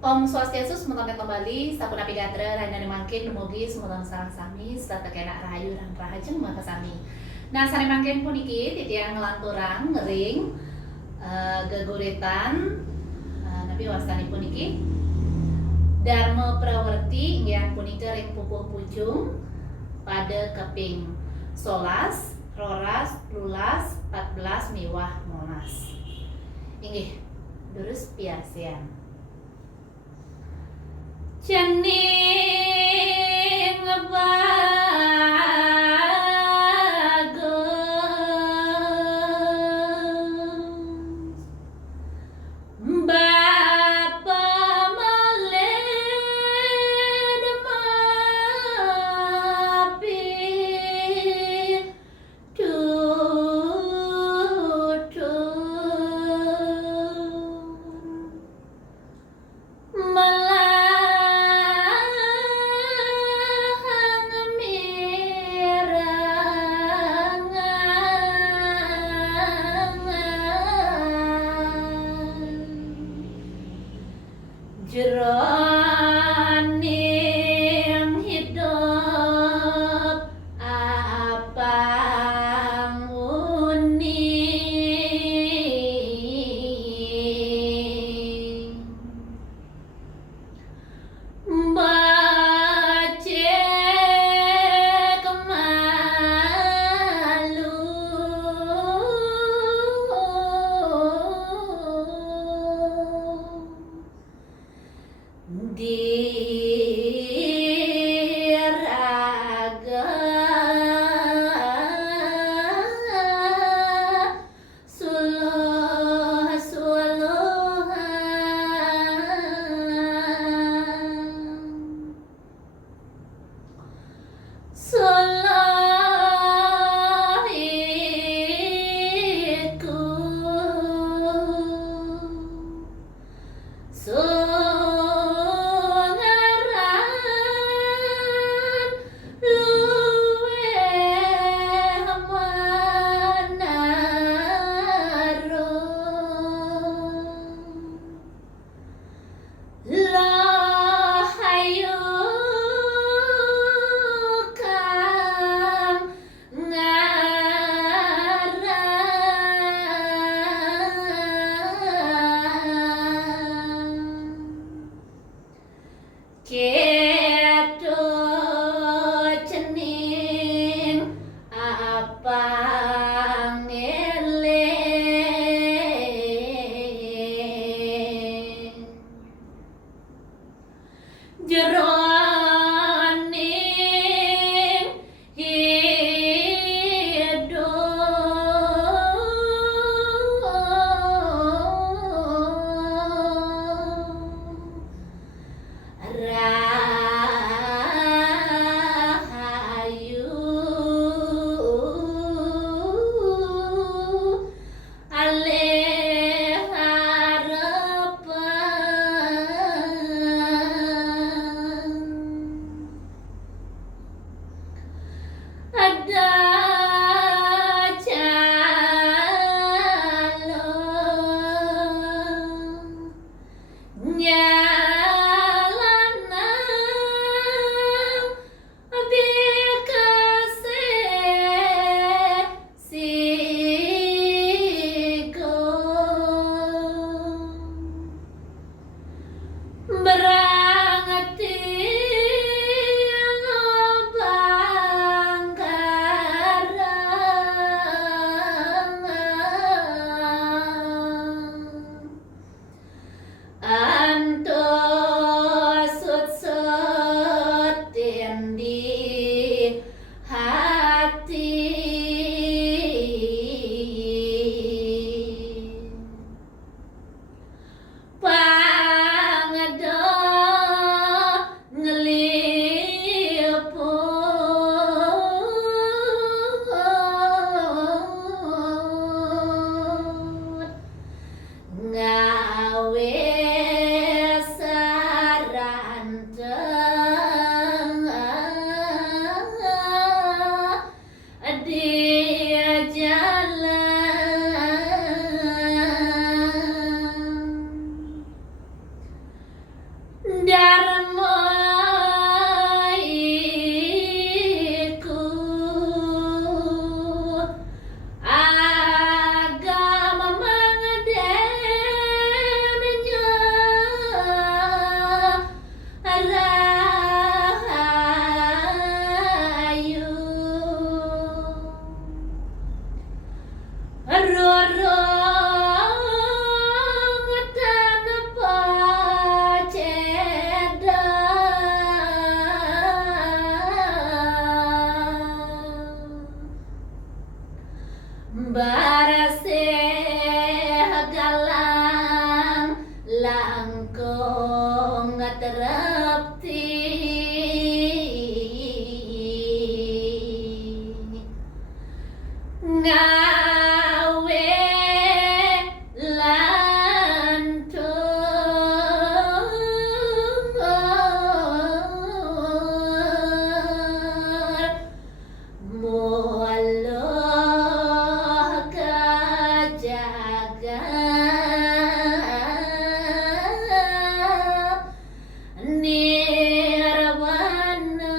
Om Swastiastu, semoga kembali Sapuna Pigatra Raina mangkin dumugi semoga sareng sami serta kena rahayu dan rahajeng maka sami. Nah, sare mangkin puniki titiang ngelanturang ngering geguritan nabi wastani puniki Dharma Prawerti inggih punika ring pupuh pujung pada keping 11, rolas, lulas, 14 miwah monas. Inggih durus piasian. Cening bagus Bapa maled mapi tutun jroning hidup apang uning bacek malu diraga Sungaran luweh manaro Lahayu kang ngarang keto cening apang eleng jroning hidup rahayu alih harapan terapti ngawe lantur mualoh kajaga nirwana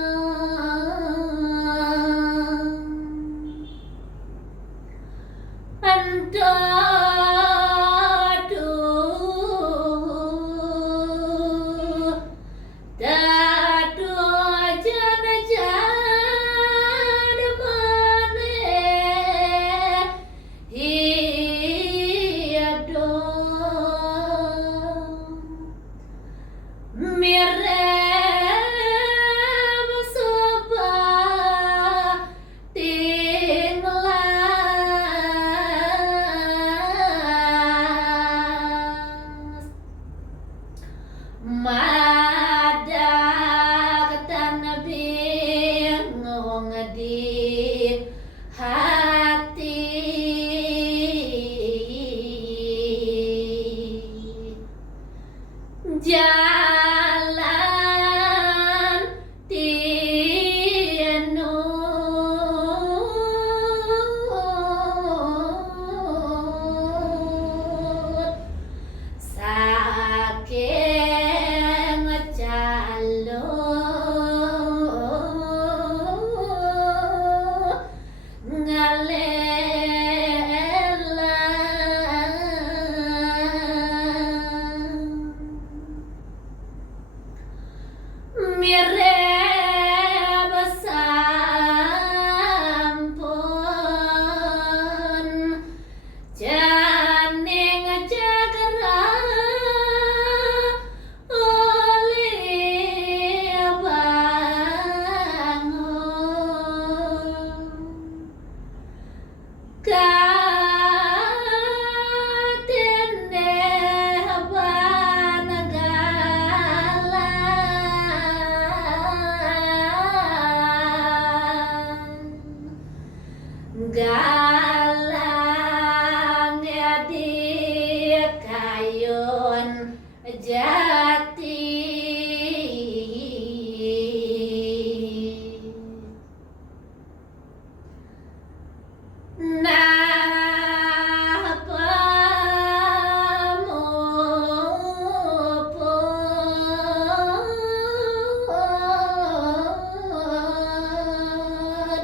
Antaduh Dadu jana jana mane hiadong mirem soba tinglas madak tan bingung di hati jalan tienu saking calo ngalelan mirem sampun janing jagara oleh bangun katene galang di kayun jati napamupun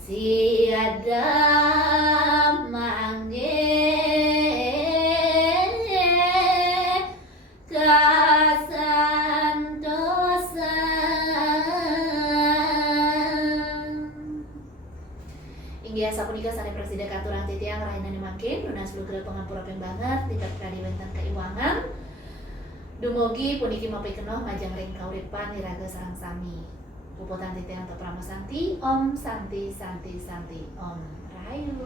siada mangge kasantosan Inggih sapunika sane presiden katurang titiang rahina makin lunas blugel pengampura banget lipat kadi wenten keiwangan dumugi puniki mapi kenoh majang ring kauripan iraga sareng sami puputan titiang untuk Pramu Santi Om Santi Santi Santi Om Rahayu